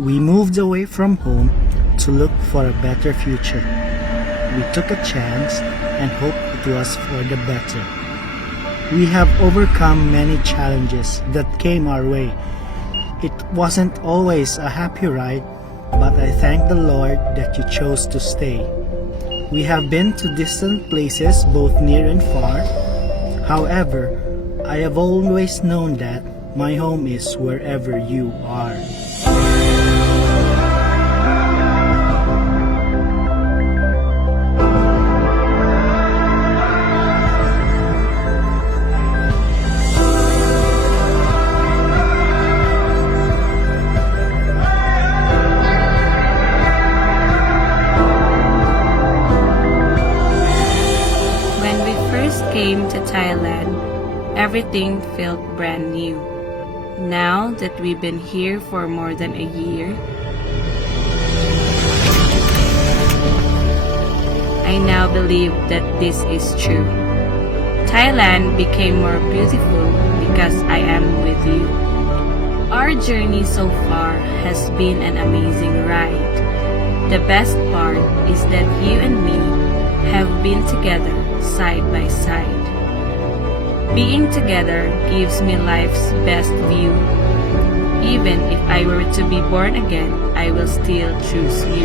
We moved away from home to look for a better future. We took a chance and hoped it was for the better. We have overcome many challenges that came our way. It wasn't always a happy ride, but I thank the Lord that you chose to stay. We have been to distant places both near and far. However, I have always known that my home is wherever you are. Came to Thailand, everything felt brand new. Now that we've been here for more than a year, I now believe that this is true. Thailand became more beautiful because I am with you. Our journey so far has been an amazing ride. The best part is that you and me have been together side by side. Being together gives me life's best view. Even if I were to be born again, I will still choose you.